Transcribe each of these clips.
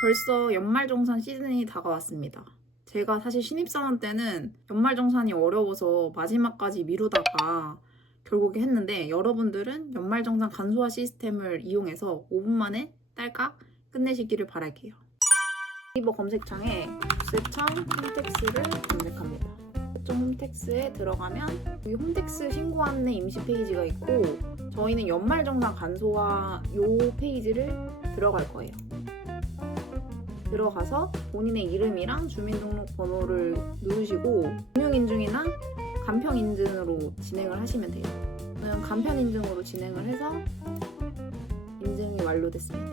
벌써 연말정산 시즌이 다가왔습니다. 제가 사실 신입사원 때는 연말정산이 어려워서 마지막까지 미루다가 결국에 했는데, 여러분들은 연말정산 간소화 시스템을 이용해서 5분 만에 딸깍 끝내시기를 바랄게요. 네이버 검색창에 부세청 홈택스를 검색합니다. 부세청 홈택스에 들어가면 여기 홈택스 신고 안내 임시 페이지가 있고, 저희는 연말정산 간소화 요 페이지를 들어갈 거예요. 들어가서 본인의 이름이랑 주민등록번호를 누르시고 금융인증이나 간편인증으로 진행을 하시면 돼요. 저는 간편인증으로 진행을 해서 인증이 완료됐습니다.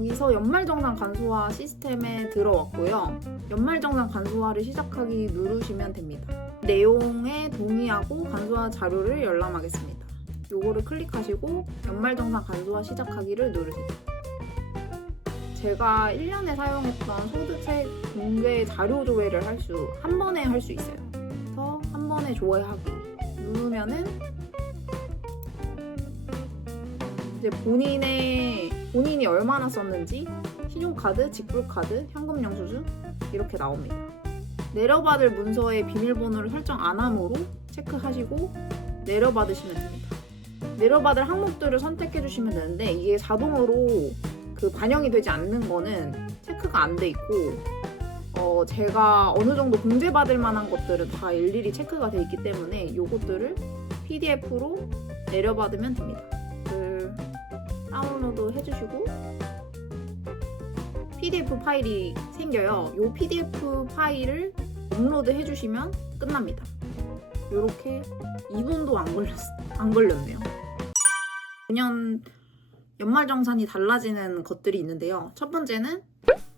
여기서 연말정산 간소화 시스템에 들어왔고요. 연말정산 간소화를 시작하기 누르시면 됩니다. 내용에 동의하고 간소화 자료를 열람하겠습니다. 요거를 클릭하시고 연말정산 간소화 시작하기를 누르세요. 제가 1년에 사용했던 소득세 공개 자료 조회를 한 번에 할 수 있어요. 그래서 한 번에 조회하기 누르면은 이제 본인이 얼마나 썼는지, 신용카드, 직불카드, 현금 영수증 이렇게 나옵니다. 내려받을 문서에 비밀번호를 설정 안 함으로 체크하시고 내려받으시면 됩니다. 내려받을 항목들을 선택해 주시면 되는데, 이게 자동으로 반영이 되지 않는 거는 체크가 안 돼 있고, 제가 어느 정도 공제받을 만한 것들은 다 일일이 체크가 돼 있기 때문에 이것들을 PDF로 내려받으면 됩니다. 다운로드 해주시고 PDF 파일이 생겨요. 이 PDF 파일을 업로드 해주시면 끝납니다. 이렇게 2분도 안 걸렸네요. 매년 연말정산이 달라지는 것들이 있는데요. 첫 번째는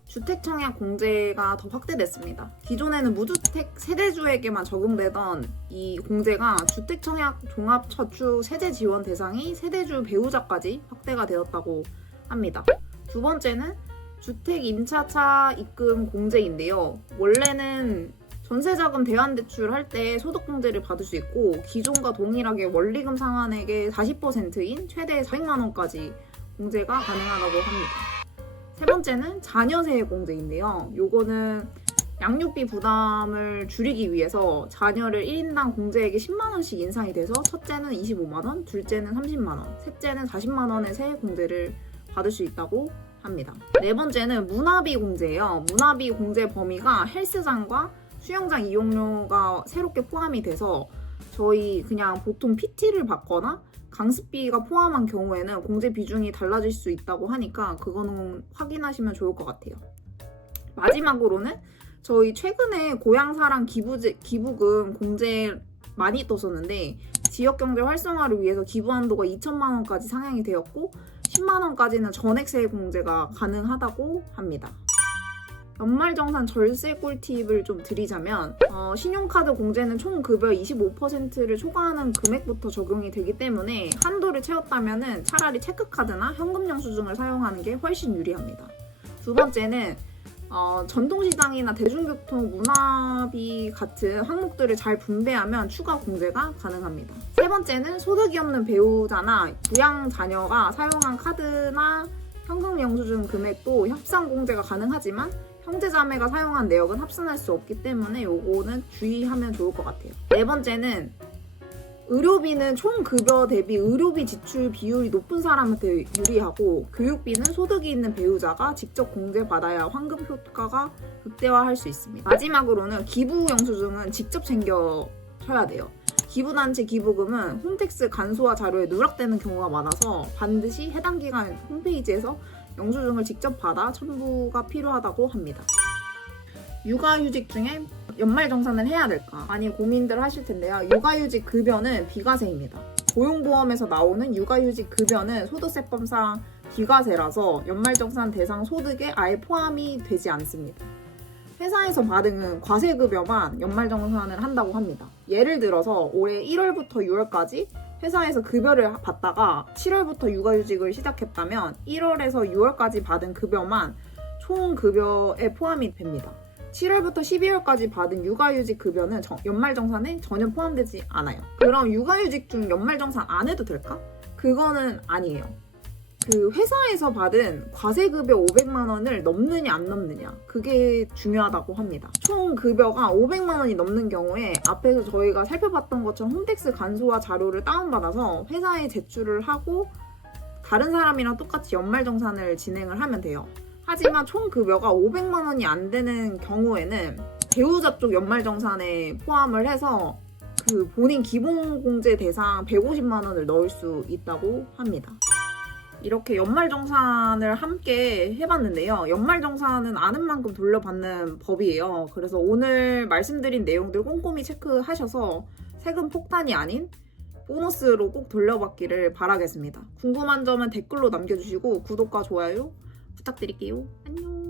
주택청약 공제가 더 확대됐습니다. 기존에는 무주택 세대주에게만 적용되던 이 공제가 주택청약 종합저축 세제 지원 대상이 세대주 배우자까지 확대가 되었다고 합니다. 두 번째는 주택 임차차 입금 공제인데요. 원래는 전세자금 대환대출 할 때 소득공제를 받을 수 있고, 기존과 동일하게 원리금 상환액의 40%인 최대 400만 원까지 공제가 가능하다고 합니다. 세 번째는 자녀세액 공제인데요. 요거는 양육비 부담을 줄이기 위해서 자녀를 1인당 공제액이 10만 원씩 인상이 돼서 첫째는 25만 원, 둘째는 30만 원, 셋째는 40만 원의 세액 공제를 받을 수 있다고 합니다. 네 번째는 문화비 공제예요. 문화비 공제 범위가 헬스장과 수영장 이용료가 새롭게 포함이 돼서 저희 그냥 보통 PT를 받거나 강습비가 포함한 경우에는 공제 비중이 달라질 수 있다고 하니까 그거는 확인하시면 좋을 것 같아요. 마지막으로는 저희 최근에 고향사랑 기부금 공제 많이 떴었는데, 지역경제 활성화를 위해서 기부 한도가 2천만 원까지 상향이 되었고 10만 원까지는 전액세액 공제가 가능하다고 합니다. 연말정산 절세 꿀팁을 좀 드리자면, 신용카드 공제는 총 급여 25%를 초과하는 금액부터 적용이 되기 때문에 한도를 채웠다면 차라리 체크카드나 현금 영수증을 사용하는 게 훨씬 유리합니다. 두 번째는 전통시장이나 대중교통, 문화비 같은 항목들을 잘 분배하면 추가 공제가 가능합니다. 세 번째는 소득이 없는 배우자나 부양 자녀가 사용한 카드나 현금 영수증 금액도 합산 공제가 가능하지만 형제자매가 사용한 내역은 합산할 수 없기 때문에 요거는 주의하면 좋을 것 같아요. 네 번째는 의료비는 총 급여 대비 의료비 지출 비율이 높은 사람한테 유리하고, 교육비는 소득이 있는 배우자가 직접 공제받아야 환급 효과가 극대화할 수 있습니다. 마지막으로는 기부 영수증은 직접 챙겨셔야 돼요. 기부단체 기부금은 홈택스 간소화 자료에 누락되는 경우가 많아서 반드시 해당 기관 홈페이지에서 영수증을 직접 받아 첨부가 필요하다고 합니다. 육아휴직 중에 연말정산을 해야 될까 많이 고민들 하실 텐데요. 육아휴직 급여는 비과세입니다. 고용보험에서 나오는 육아휴직 급여는 소득세법상 비과세라서 연말정산 대상 소득에 아예 포함이 되지 않습니다. 회사에서 받은 과세급여만 연말정산을 한다고 합니다. 예를 들어서 올해 1월부터 6월까지 회사에서 급여를 받다가 7월부터 육아휴직을 시작했다면 1월에서 6월까지 받은 급여만 총 급여에 포함이 됩니다. 7월부터 12월까지 받은 육아휴직 급여는 연말정산에 전혀 포함되지 않아요. 그럼 육아휴직 중 연말정산 안 해도 될까? 그거는 아니에요. 그 회사에서 받은 과세급여 500만 원을 넘느냐 안 넘느냐 그게 중요하다고 합니다. 총 급여가 500만 원이 넘는 경우에 앞에서 저희가 살펴봤던 것처럼 홈택스 간소화 자료를 다운받아서 회사에 제출을 하고 다른 사람이랑 똑같이 연말정산을 진행을 하면 돼요. 하지만 총 급여가 500만 원이 안 되는 경우에는 배우자 쪽 연말정산에 포함을 해서 그 본인 기본공제 대상 150만 원을 넣을 수 있다고 합니다. 이렇게 연말정산을 함께 해봤는데요. 연말정산은 아는 만큼 돌려받는 법이에요. 그래서 오늘 말씀드린 내용들 꼼꼼히 체크하셔서 세금 폭탄이 아닌 보너스로 꼭 돌려받기를 바라겠습니다. 궁금한 점은 댓글로 남겨주시고 구독과 좋아요 부탁드릴게요. 안녕.